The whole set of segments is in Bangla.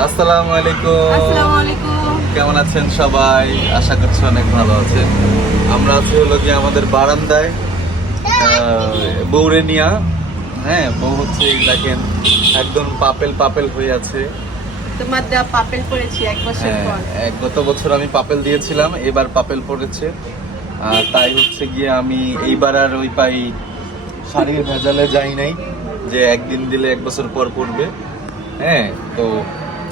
আসসালামু আলাইকুম। আসসালামু আলাইকুম। কেমন আছেন সবাই? আশা করছি অনেক ভালো আছেন। আমরা আছি হলো কি আমাদের বারান্দায় বউরে নিয়া। হ্যাঁ, বউ হচ্ছে দেখেন একদম পাপেল পাপেল হয়ে আছে। তোমার দেওয়া পাপেল পড়েছি এক বছর পর। গত বছর আমি পাপেল দিয়েছিলাম, এবার পাপেল পড়েছে। তাই হচ্ছে গিয়ে আমি এইবার আর ওই পাই শাড়ির ভেজালে যাই নাই যে একদিন দিলে এক বছর পর পড়বে। হ্যাঁ, তো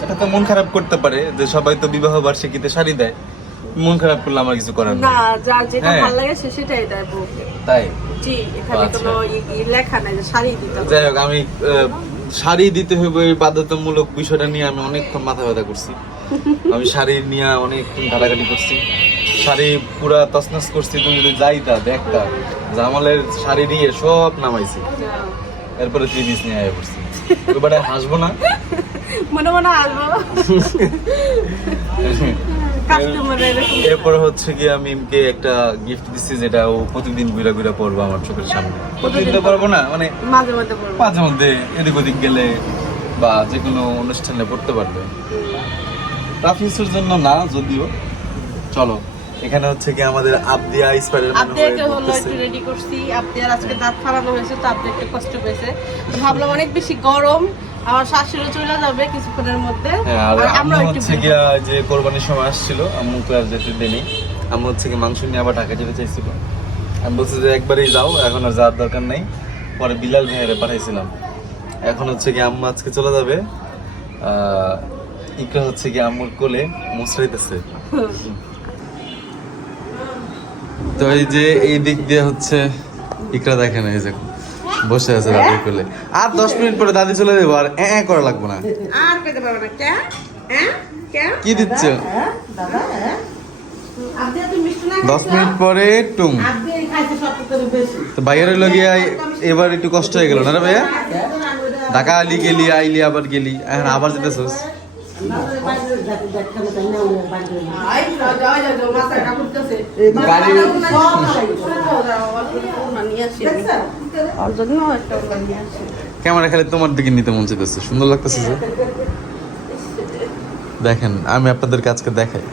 এটা তো মন খারাপ করতে পারে যে সবাই তো বিবাহ বার্ষিকীতে শাড়ি দেয়, মন খারাপ করলে আমার কিছু করার না, নেই। যার যেটা হ্যাঁ। ভালো লাগে সে সেটাই দেয় বউকে। তাই জি, এখানে আচ্ছা। কোনো লেখা নাই যে শাড়ি দিতে হবে। যাই হোক, আমি শাড়ি দিতে হবে এই বাধ্যতামূলক বিষয়টা নিয়ে আমি অনেকক্ষণ মাথা ব্যথা করছি। আমি শাড়ি নিয়ে অনেকক্ষণ ঘাটাঘাটি করছি, শাড়ি পুরা তছনছ করছি। তুমি যদি যাইতা দেখতা জামালের শাড়ি দিয়ে সব নামাইছি, এরপরে 3 পিস নিয়ে আয়া করছি। এবারে হাসবো না, মনে মনে আসবো কাস্টমার এরকম। এরপর হচ্ছে কি আমি ইমকে একটা গিফট দিচ্ছি, যেটা ও প্রতিদিন ঘুরে ঘুরে পড়বো আমার চোখের সামনে। প্রতিদিন তো পারবো না, মানে মাঝে মধ্যে পড়বো। মাঝে মধ্যে এদিক ওদিক গেলে বা যে কোনো অনুষ্ঠানে পড়তে পারবে। রাফিসের জন্য না যদিও। চলো, এখানে হচ্ছে কি আমাদের আবদিয়া স্পাইডারম্যান হয়ে আপদেরকে হলো ঘুরতেছে। একটু রেডি করছি। আপদের আজকে দাঁত ফালানো হয়েছে, তো আপনি একটু কষ্ট পেয়েছে। তো ভাবলাম অনেক বেশি গরম, আমার শাশুড়ি চলে যাবে কিছুক্ষণের মধ্যে। হ্যাঁ, আর আর আম্মু আমরা একটু হচ্ছে গিয়া যে কোরবানির সময় আসছিল, আম্মু তো আর যেতে দেয়নি। আম্মু হচ্ছে কি মাংস নিয়ে আবার ঢাকা যেতে চাইছিল। আমি বলছি যে একবারই যাও, এখন আর যাওয়ার দরকার নেই। পরে বিলাল ভাইয়ারে পাঠাইছিলাম। এখন হচ্ছে কি আম্মু আজকে চলে যাবে। ইকরা হচ্ছে কি আম্মুর কোলে মুছড়াইতেছে। তো এই যে এই দিক দিয়ে হচ্ছে ইকরা দেখেন, এই যে বসে আছে দাদির কোলে। আর 10 মিনিট পরে দাদি চলে যাবো, আর করা লাগবে না। আর পেতে পারবে না। কে কি দিচ্ছ? আপনি এত মিষ্টি না 10 মিনিট পরে টুম। আপনি খাইতে সব থেকে বেশি। তো ভাইয়ার লগিয়া এবার একটু কষ্ট হয়ে গেল না রে ভাইয়া? ঢাকা আলি গেলি, আইলি আবার গেলি, এখন আবার যেতেছস। ক্যামেরা খালি তোমার দিকে নিতে মন চাইতেছে, সুন্দর লাগতেছে যে। দেখেন, আমি আপনাদের কাছকে দেখাই,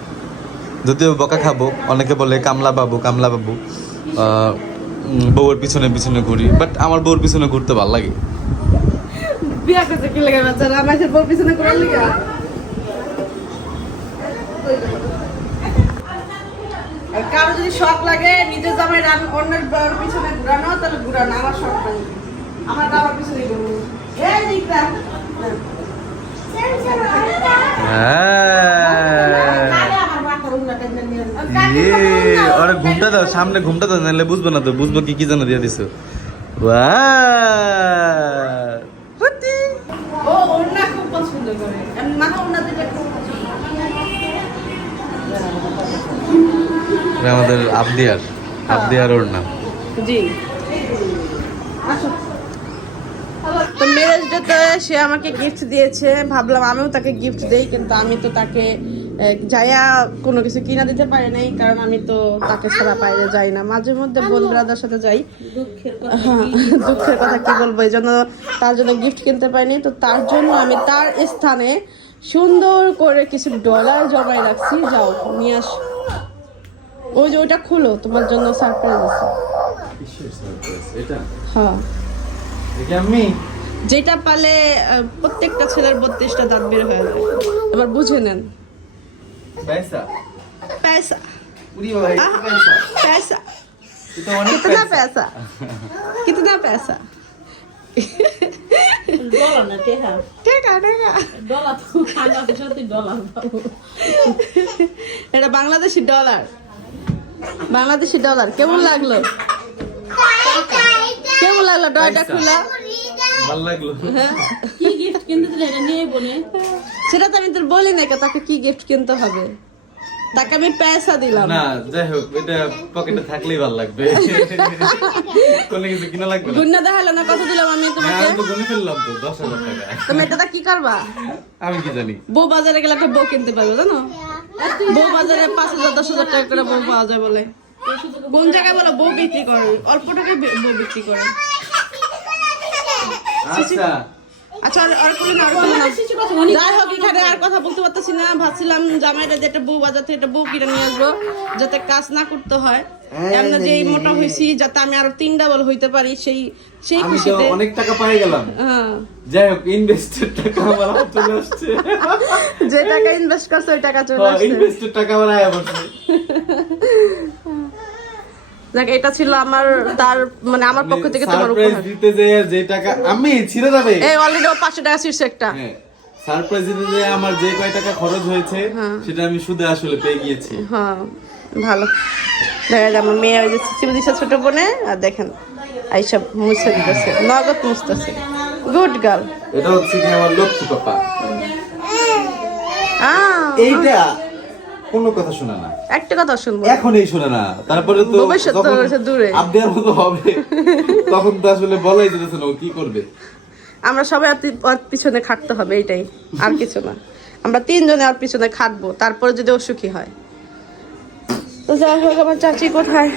যদিও বকা খাবো। অনেকে বলে কামলা বাবু কামলা বাবু, বউয়ের পিছনে পিছনে ঘুরি, বাট আমার বউর পিছনে ঘুরতে ভালো লাগে। বিয়া করতে কি লাগে বাচ্চারা, আমাদের বউ পিছনে করার লিগা। আর কারো যদি শখ লাগে নিজের জামাই অন্যের বউয়ের পিছনে ঘুরানো, তাহলে ঘুরানো। আমার শখ নাই, আমার দাবার পিছনে ঘুরবো। এই দিকটা আরে ঘুমটা দাও, সামনে ঘুমটা দাও, নাহলে বুঝবো না। তো বুঝবো কি কি যেন দিয়ে দিছো। ও ওড়না খুব পছন্দ করে, আমি মাথা ওড়না দিলে খুব পছন্দ করে। আমাদের আবদিয়ার ওর নাম। জি, আসো। তো ম্যারেজ ডেতে সে আমাকে গিফট দিয়েছে, ভাবলাম আমিও তাকে গিফট দেই, কিন্তু আমি তো তাকে যাইয়া কোনো কিছু কিনা দিতে পারি নাই, কারণ আমি তো তাকে ছাড়া বাইরে যাই না। মাঝে মধ্যে বোন ব্রাদার সাথে যাই। দুঃখের কথা কি বলবো, এই জন্য তার জন্য গিফট কিনতে পারিনি। তো তার জন্য আমি তার স্থানে সুন্দর করে কিছু ডলার জমাই রাখছি। যাও নিয়ে আস, ওই যে ওইটা খুলো, তোমার জন্য সারপ্রাইজ আছে। হ্যাঁ, যেটা পালে প্রত্যেকটা ছেলের 32টা দাঁত বের হয়ে যায়। এবার বুঝে নেন। পয়সা পয়সা कितना पैसा कितना पैसा এটা বাংলাদেশি ডলার। বাংলাদেশি ডলার কেমন লাগলো? কেমন লাগলো ডলারটা খুলা? ভালো লাগলো। কি গিফট কিনতে দিলে এটা নিয়ে বলে? সেটা তো আমি তোর বলি না তাকে কি গিফট কিনতে হবে। তাকে আমি পয়সা দিলাম না, যাই হোক, এটা পকেটে থাকলেই ভালো লাগবে। কোনো কিছু কিনা লাগবে না। গুন্না দেখালো না কত দিলাম আমি তোমাকে? আমি তো গুনে ফেললাম তো 10,000 টাকা। তুমি এটা কি করবা? আমি কি জানি। বউ বাজারে গেলে একটা বউ কিনতে পারবে, জানো? বউ বাজারে 5,000 10,000 টাকা করে বউ পাওয়া যায় বলে। কোন জায়গায় বলো বউ বিক্রি করে? অল্প টাকায় বউ বিক্রি করে। আচ্ছা আচ্ছা, আর কোনো না, যাই হোক, এখানে পরে আর কথা বলতে পারতেছি না, ভাবছিলাম জামাইরা যে একটা বউ বাজার থেকে একটা বউ কিনে নিয়ে আসবো যাতে কাজ না করতে হয়। এমন যে মোটা হয়েছি যাতে আমি আরো 3 ডাবল হইতে পারি, সেই আমি তো খুশিতে। অনেক টাকা পাই গেলাম। হ্যাঁ, যাই হোক, ইনভেস্টেড টাকা আমার হাতে চলে আসছে। যে টাকা ইনভেস্ট করছে ওই টাকা চলে আসছে। ইনভেস্টেড টাকা আমার আয়া পড়ছে। দেখ, এটা ছিল আমার তার মানে আমার পক্ষ থেকে তোমার সারপ্রাইজ উপহার। দিতে যে টাকা আমি ছিঁড়ে যাবে। এই অলরেডি 500 টাকা ছিড়ছে একটা। হ্যাঁ, সারপ্রাইজ দিতে যে আমার যে কয় টাকা খরচ হয়েছে সেটা আমি সুদে আসলে পেয়ে গিয়েছি। হ্যাঁ, ভালো। দেখা যায় আমার মেয়ে ওই যে চিপি দিচ্ছে ছোট বোনে, আর দেখেন এইসব মুছে দিতেছে, নগদ মুছতেছে। Good girl. এটা হচ্ছে কি আমার লক্ষ্মী পাপা। এইটা কোনো কথা শোনা না, একটা কথা শুনবো, এখনই শোনা না, তারপরে তো ভবিষ্যৎ তো রয়েছে দূরে। আবদার মতো হবে, তখন তো আসলে বলাই যেতেছে না ও কি করবে। আমরা সবাই ওর পিছনে খাটতে হবে, এইটাই, আর কিছু না। আমরা 3 জনে ওর পিছনে খাটবো, তারপরে যদি ও সুখী হয়। তো যাই হোক, আমার চাচি কোথায়?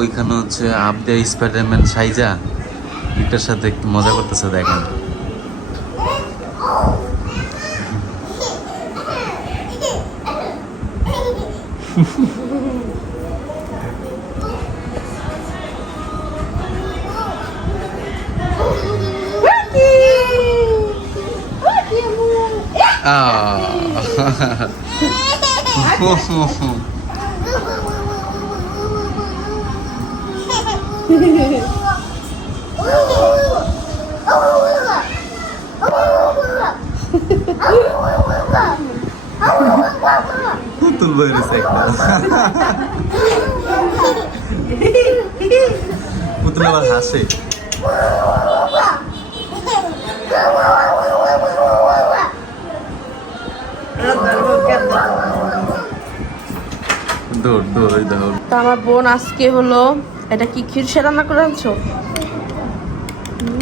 ওইখানে হচ্ছে আবদা স্পাইডারম্যান সাইজা এটার সাথে একটু মজা করতেছে, দেখেন। পুতুল বেরিয়েছে একটা, পুতুল আবার হাসে। দৌড় দৌড় দৌড়। তো আমার বোন আজকে হলো এটা কি খিরসে রান্না করে আনছো,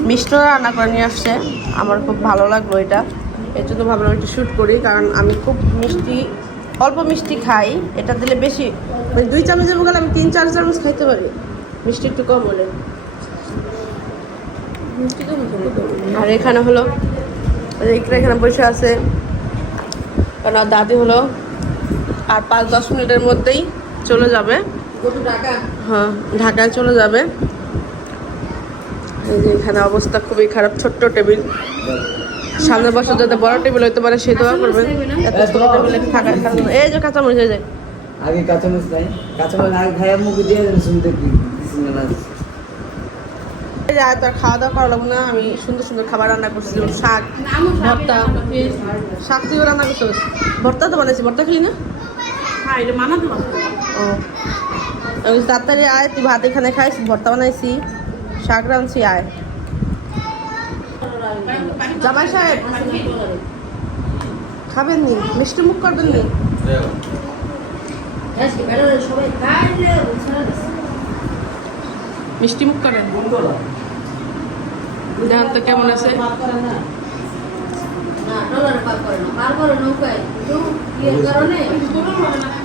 মিষ্টি রান্না করে নিয়ে আসছে। আমার খুব ভালো লাগলো এটা, এর জন্য ভাবলাম একটু শ্যুট করি, কারণ আমি খুব মিষ্টি, অল্প মিষ্টি খাই। এটা দিলে বেশি, মানে 2 চামচের বদলে আমি 3-4 চামচ খাইতে পারি, মিষ্টি একটু কম হলে। আর এখানে হলো এখানে বসে আছে, কারণ দাদি হলো আর 5-10 মিনিটের মধ্যেই চলে যাবে। হ্যাঁ, ঢাকায় চলে যাবে। এই যে এখানে অবস্থা খুবই খারাপ, ছোট্ট টেবিল, সামনের বছর যাতে বড় টেবিল হইতে পারে সেই দোয়া করবেন। এত ছোট টেবিলে থাকার কারণে এই যে কাঁচামরিচ, এই যে আগে কাঁচামরিচ নাই, কাঁচামরিচ আগে খাইয়া মুখে দিয়ে দেন, শুনতে কি এই যে আর তার খাওয়া দাওয়া করা লাগবে না। আমি সুন্দর সুন্দর খাবার রান্না করছি, যেমন শাক, ভর্তা। শাক তুইও রান্না করছিস? ভর্তা তো বানাইছি, ভর্তা খেলি না? হ্যাঁ, এটা মানাতে ও তাড়াতাড়ি আয়, তুই ভাত এখানে খাইস, ভর্তা বানাইছি, শাক রাঁধছি, আয়। জামাই সাহেব খাবেন নি? মিষ্টি মুখ করবেন নি? মিষ্টি মুখ করেন, দেখেন তো কেমন আছে।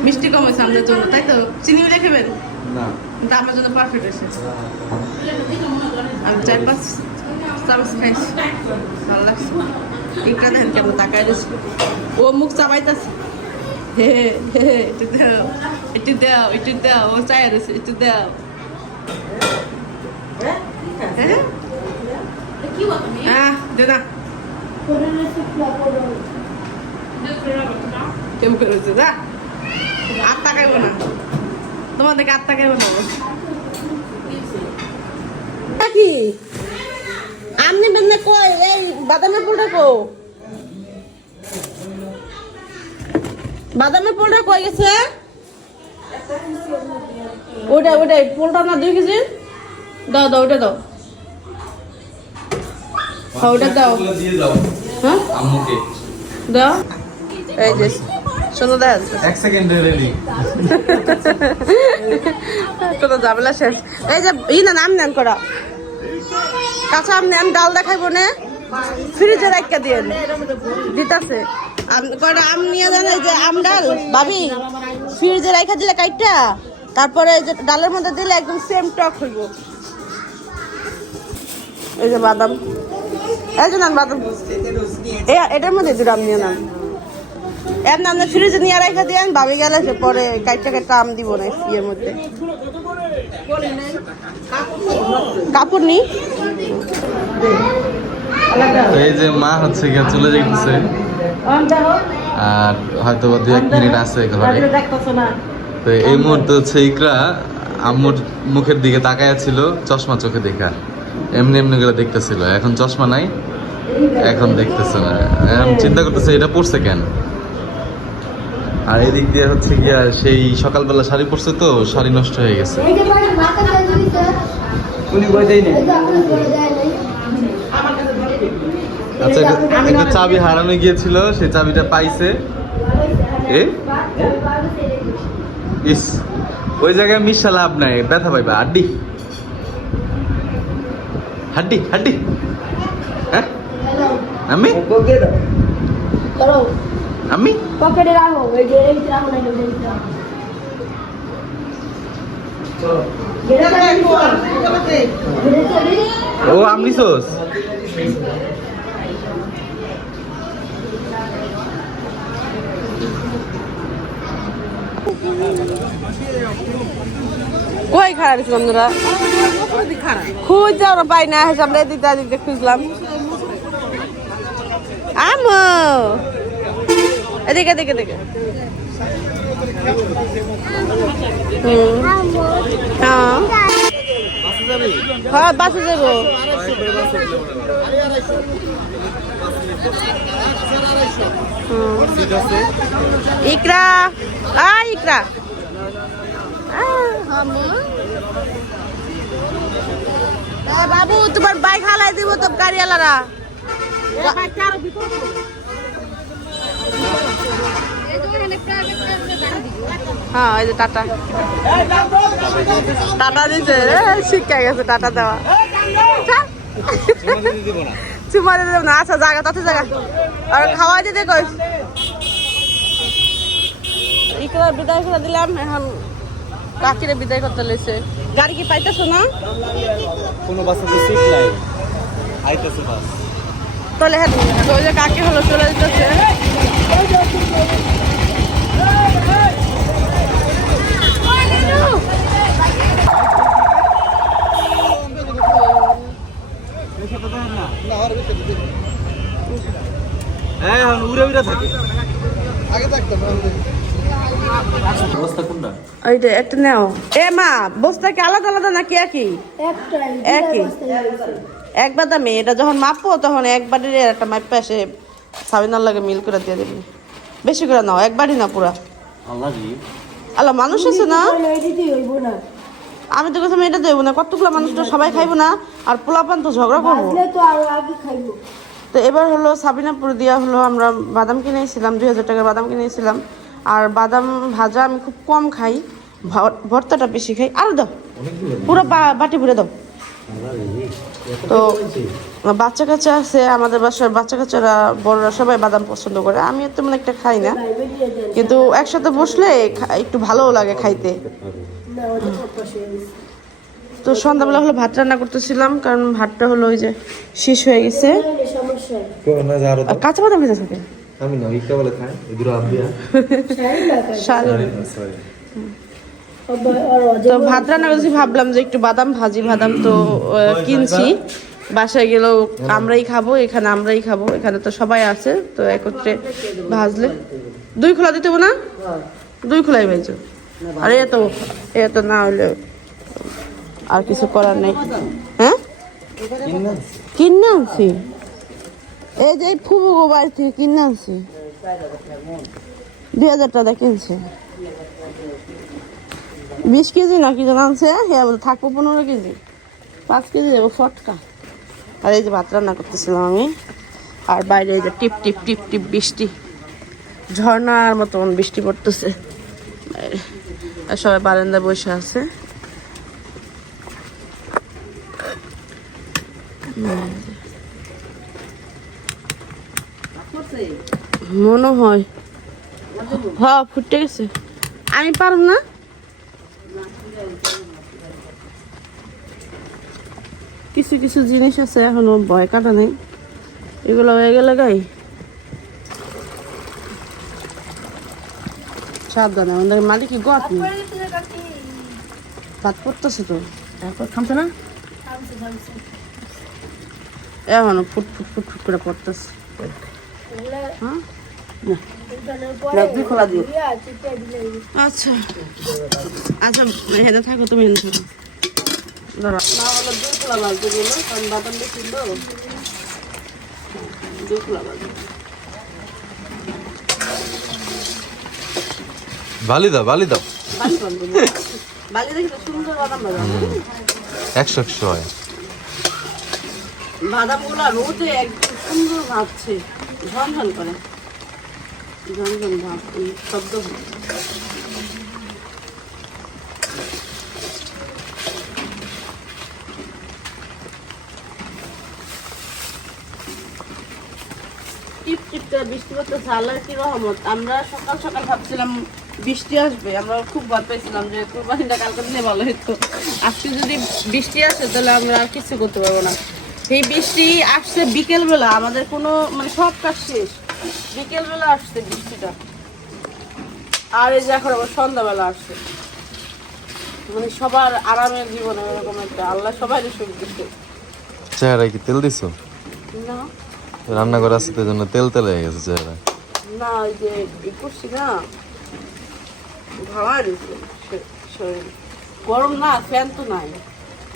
মিষ্টি কম হয়েছে আমাদের জন্য, তাই তো? চিনি মিলে খাবেন না, কিন্তু আমার জন্য পারফেক্ট আছে। আমি 4-5 চামচ খাইছি, ভালো লাগছে। একটা দেখেন কেমন তাকায় রয়েছে, ও মুখ চাবাইতেছে। হে হে, একটু দাও, একটু দাও, একটু দাও, ও চায় রয়েছে, একটু দাও। হ্যাঁ, দে না, কেমন করেছে? যা, আর তাকাইব না, তোমার দেখে আর তাকাইব না। কি আমনি বেন্না কই? এই বাদামের পোলটা কো? বাদামের পোলটা কই গেছে? ওটা পোলটা না 2 কেজি দাও, দাও ওটা দাও, ওটা দাও, দিয়ে দাও হ্যাঁ আম্মুকে দাও। এই যে শোনো, দেন 1 সেকেন্ডে রেডি। কোনো ঝামেলা শেষ। এই যে নাম নেন করা, কাঁচা আম নেন, ডাল দেখাইব না, ফ্রিজে রাখা দিয়ে দিতেছে। কটা আম নিয়ে যান, এই যে আম ডাল ভাবি ফ্রিজে রাখা দিলে কাইটা, তারপরে যে ডালের মধ্যে দিলে একদম সেম টক হইব। এই যে বাদাম এই যে নেন বাদাম এটার মধ্যে দুটো আম নিয়ে নেন এর নাম ফ্রিজে নিয়ে রাখা দিয়ে ভাবি গেলে সে পরে কাইটা আম দিব না ইয়ের মধ্যে কাপড় নি এই যে মা হচ্ছে গিয়ে চলে যেতেছে আর হয়তো 2-1 মিনিট আছে ঘরে। তো এই মুহূর্তে হচ্ছে ইকরা আম্মুর মুখের দিকে তাকায়া ছিল চশমা চোখে দেখা, এমনি এমনি করে দেখতেছিল। এখন চশমা নাই, এখন দেখতেছে না, এখন চিন্তা করতেছে এটা পড়ছে কেন। আর এদিক দিয়ে হচ্ছে গিয়া সেই সকালবেলা শাড়ি পরছে তো শাড়ি নষ্ট হয়ে গেছে। আচ্ছা একটা চাবি হারানো গিয়েছিল, সেই চাবিটা পাইছে। ইস ওই জায়গায় মিশা লাভ নাই, ব্যথা পাইবা। হাড্ডি হাড্ডি হাড্ডি হ্যাঁ আমি আমি পকেটে রাখো এই যে এই রাখো না ও আমনি সোস কই খারাপ ছিলাম তোরা খুঁজে ওরা পাই না আমরা দিতে দিতে খুঁজলাম আমো এদিকে এদিকে এদিকে হ্যাঁ বাসে যাবো ইকরা ইকরা বাবু তোমার বাইক হালাই দিব তো গাড়িওয়ালারা হ্যাঁ ওই যে টাটা টাটা দিছে শিক্ষা গেছে টাটা দেওয়া চুমা দিতে দেব না। আচ্ছা জায়গা তত জায়গা আর খাওয়া দিতে কই ইকরার বিদায় করে দিলাম। এখন কাকিরে বিদায় করতে লেছে। গাড়ি কি পাইতেছো না? কোনো বাসে তো সিট নাই, আইতেছে বাস। তাহলে হ্যাঁ ওই যে কাকি হলো চলে যেতেছে। হ্যাঁ উড়ে উড়ে থাকে আগে থাকতো অবস্থা কোনটা? ওইটা একটা নাও। এ মা বস্তা কি আলাদা আলাদা নাকি একই? একই এক বাদামে এটা যখন মাপবো তখন একবারের একটা মাপে এসে সাবিনার লাগে মিল করে দিয়ে দেবে। বেশি করে নাও, একবারই না পুরা। আল্লাহ মানুষ আছে না, আমি তো কথা এটা দেবো না। কতগুলো মানুষ তো সবাই খাইবো না, আর পোলাপান তো ঝগড়া করবো। তো এবার হলো সাবিনাপুর দিয়া হলো আমরা বাদাম কিনেছিলাম, 2000 টাকার বাদাম কিনেছিলাম। আর বাদাম ভাজা আমি খুব কম খাই, ভর্তাটা বেশি খাই। আরো দাও পুরো বাটি ভরে দাও। তো বাচ্চা কাচ্চা আছে আমাদের বাসার, বাচ্চা কাচ্চারা বড়রা সবাই বাদাম পছন্দ করে। আমি তেমন একটা খাই না, কিন্তু একসাথে বসলে একটু ভালোও লাগে খাইতে। তো সন্ধ্যাবেলা হলো ভাত রান্না করতেছিলাম, কারণ ভাতটা হলো ওই যে শেষ হয়ে গেছে। কাঁচা বাদাম ভেজে থাকে আমি না ইকা বলে খাই এগুলো আবিয়া তো ভাত রান্না করছি, ভাবলাম যে একটু বাদাম ভাজি। বাদাম তো কিনছি, বাসায় গেলেও আমরাই খাবো, এখানে আমরাই খাবো, এখানে তো সবাই আছে। তো একত্রে ভাজলে 2 খোলা দিতে না, 2 খোলাই ভাইছো। আর এত না হলে আর কিছু করার নেই। হ্যাঁ কিনে আনছি, এই যে ফুবু বাড়ি থেকে কিনে আনছি, 2000 টাকা কিনছে। 20 কেজি না কি যেন আনছে, থাকবো 15 কেজি, 5 কেজি দেবো ফটকা। আর এই যে ভাত রান্না করতেছিলাম আমি, আর বাইরে এই যে টিপ টিপ টিপ টিপ বৃষ্টি, ঝর্ণার মতন বৃষ্টি পড়তেছে। আর সবাই বারান্দায় বসে আছে। মনে হয় হ্যাঁ ফুটে গেছে। আমি পারব না, কিছু কিছু জিনিস আছে এখনো ভয় কাটা নেই। এগুলো হয়ে গেলে গাই সাবধানে আমাদের মালিক গত নেই ভাত পড়তেছে তো তারপর থামছে না এখনো ফুট ফুট ফুট ফুট করে পড়তেছে হ্যাঁ তুই খোলা দিও আচ্ছা আচ্ছা হেঁটে থাকো তুমি হেঁটে থাকো ধরো না হলো দুই খোলা বাজতে গেলো কারণ বাদাম বেশি তো দুই খোলা বাজবে বালি দাও বালি দাও বালি বানবো বালি দেখি তো সুন্দর বাদাম বাদাম 100 হয় বাদামগুলো রোদে একদম সুন্দর ভাবছে ঝনঝন করে ঝনঝন ভাব শব্দ টিপ টিপ করে বৃষ্টি পড়তেছে আল্লাহর কি রহমত। আমরা সকাল সকাল ভাবছিলাম বৃষ্টি আসবে, আমরা খুব ভয় পাইছিলাম যে কুরবানিটা কালকে দিলে ভালো হতো। আজকে যদি বৃষ্টি আসে তাহলে আমরা আর কিছু করতে পারবো না। এই বৃষ্টি আসছে বিকেলবেলা, আমাদের কোনো মানে সব কাজ শেষ, বিকেলবেলা আসছে বৃষ্টিটা, আর এই যে এখন আবার সন্ধ্যাবেলা আসছে। মানে সবার আরামের জীবনে এরকম একটা আল্লাহ সবাই সুখ দিচ্ছে। চেহারায় কি তেল দিছো? না রান্না করা আছে তো জন্য তেল তেল হয়ে গেছে চেহারা। না ওই যে ই করছি না, ভাড়া দিচ্ছে শরীর, গরম না, ফ্যান তো নাই,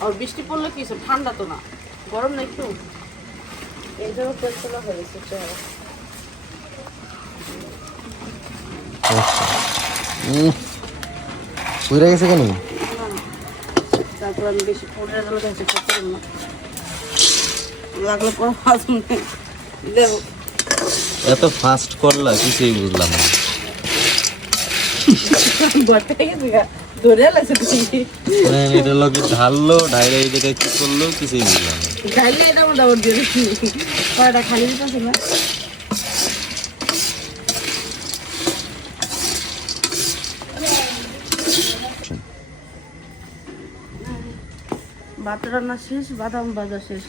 আর বৃষ্টি পড়লে কি ঠান্ডা তো না, গরম না একটু, এই জন্য তেল তোলা হয়ে গেছে চেহারা। পুড়ে গেছে কেন? তারপর আমি বেশি পড়ে গেলে কাছে করতে না লাগলে পরে হাজম দেবো। এত ফাস্ট করলা কিছুই বুঝলাম না। ঘরটা গেছে গা ধরে লাগছে তুমি এটা লোকে ঢাললো, ঢাইলে এই জায়গায় কি করলো কিছুই বুঝলাম না। খাইলে এটা মোটামুটি দিয়ে দিচ্ছি, কয়টা খালি দিতেছে না। ভাত রান্না শেষ, বাদাম ভাজা শেষ।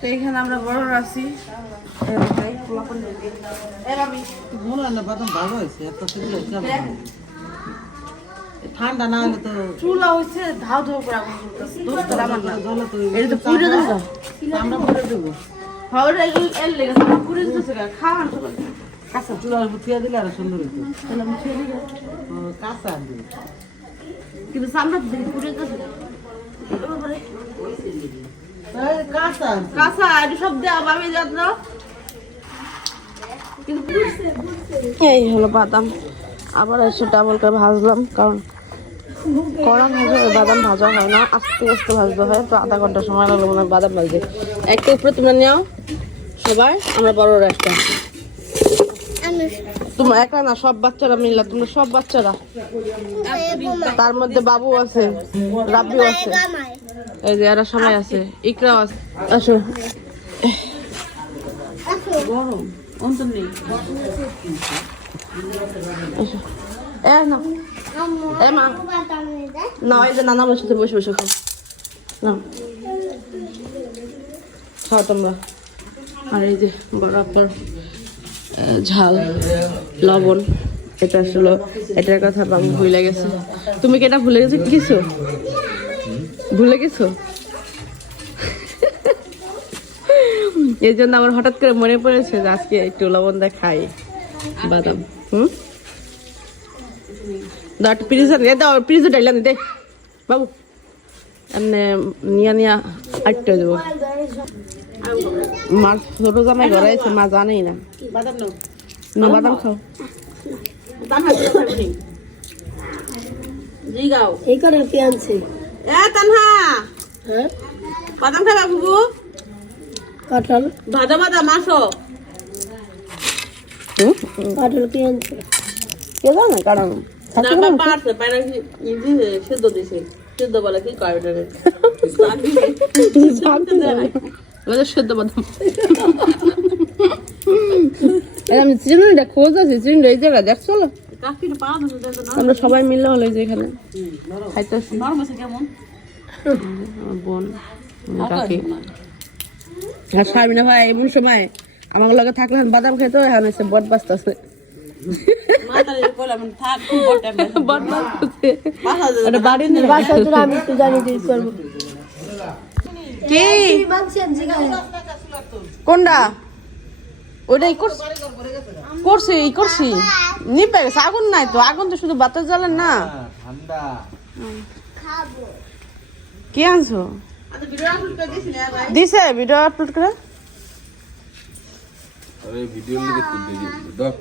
তো এখানে আমরা বড় আছি, ঠান্ডা না হলে তো চুলা হয়েছে ধাও ধাও করে আগুন জ্বলতেছে। দোস্ত আমার না, এটা তো পুড়ে দেবো, আমরা করে দেবো। হাওড়া এল লেগেছে পুড়ে দিতেছে, খাওয়ান সবাই কাঁচা চুলার থিয়া দিলে আরো সুন্দর হইতো। তাহলে আমি খেয়ে দিই। কাঁচা আনবি। কিন্তু সামনে দিকে পুড়ে দিতেছে কাঁচা আনবি। কাঁচা, এটা সব দেওয়া ভাবি যাত না। কিন্তু এই হলো বাদাম, আবার এসে ডাবল করে ভাজলাম, কারণ কড়া ভাজা বাদাম ভাজা হয় না, আস্তে আস্তে ভাজতে হয়। তো আধা ঘন্টা সময় লাগলো মনে হয় বাদাম ভাজতে। একটা উপরে তোমরা নেও সবাই, আমরা বড়রা একটা, তোমার একা না, সব বাচ্চারা মিললা, তোমরা সব বাচ্চারা, তার মধ্যে বাবু আছে, রাব্বিও আছে, এই যে এরা সবাই আছে, ইকরাও আছে। আসো গরম অন্তর নেই, এ না এ মা না, এই যে নানা আমার সাথে বসে বসে খাও না, খাও তোমরা। আর এই যে বরাবর ঝাল লবণ, এটা আসলে এটার কথা আমি ভুলে গেছি। তুমি কি এটা ভুলে গেছো কিছু? ভুলে গেছো? এই জন্য আমার হঠাৎ করে মনে পড়েছে যে আজকে একটু লবণ দিয়ে খাই বাদাম। দাও একটু ফ্রিজে দাও, ফ্রিজে ডাইলাম দে বাবু, এমনি নিয়া নিয়া আটটা দেবো। মার ছোট জামাই ঘরে আছে, মা জানেই না। বাদাম নাও। না বাদাম খাও, জিগাও এই করে কি আনছে? এ তানহা হ্যাঁ, বাদাম খাবা বুবু, কাঁঠাল। ভাজা বাদাম আসো। কাঁঠাল কি আনছে? কে জানে কারণ পারছে পায়রা সেদ্ধ দিছে, সেদ্ধ বলে কি কয় ওটারে সেদ্ধ বাদাম। আমি চিনুটা খোঁজ আছে চিনুটা এই জায়গায় দেখছো না? আমরা সবাই মিলে হলো এই যে এখানে খাইতেছি আমার বোন কাকি আর শারমিনা ভাই এমন সময় আমার লগে থাকলে এখন বাদাম খাইতো এখন এসে বট বাঁচতেছে বাসায় তো আমি একটু জানি দিই করবো কি কোনটা ওইটাই করছি নিপে গেছে আগুন নাই তো আগুন তো শুধু বাতাস জ্বালেন না ঠান্ডা কি আনছো দিছে ভিডিও আপলোড করে আরে ভিডিও লিখে তুলতে দিই দাও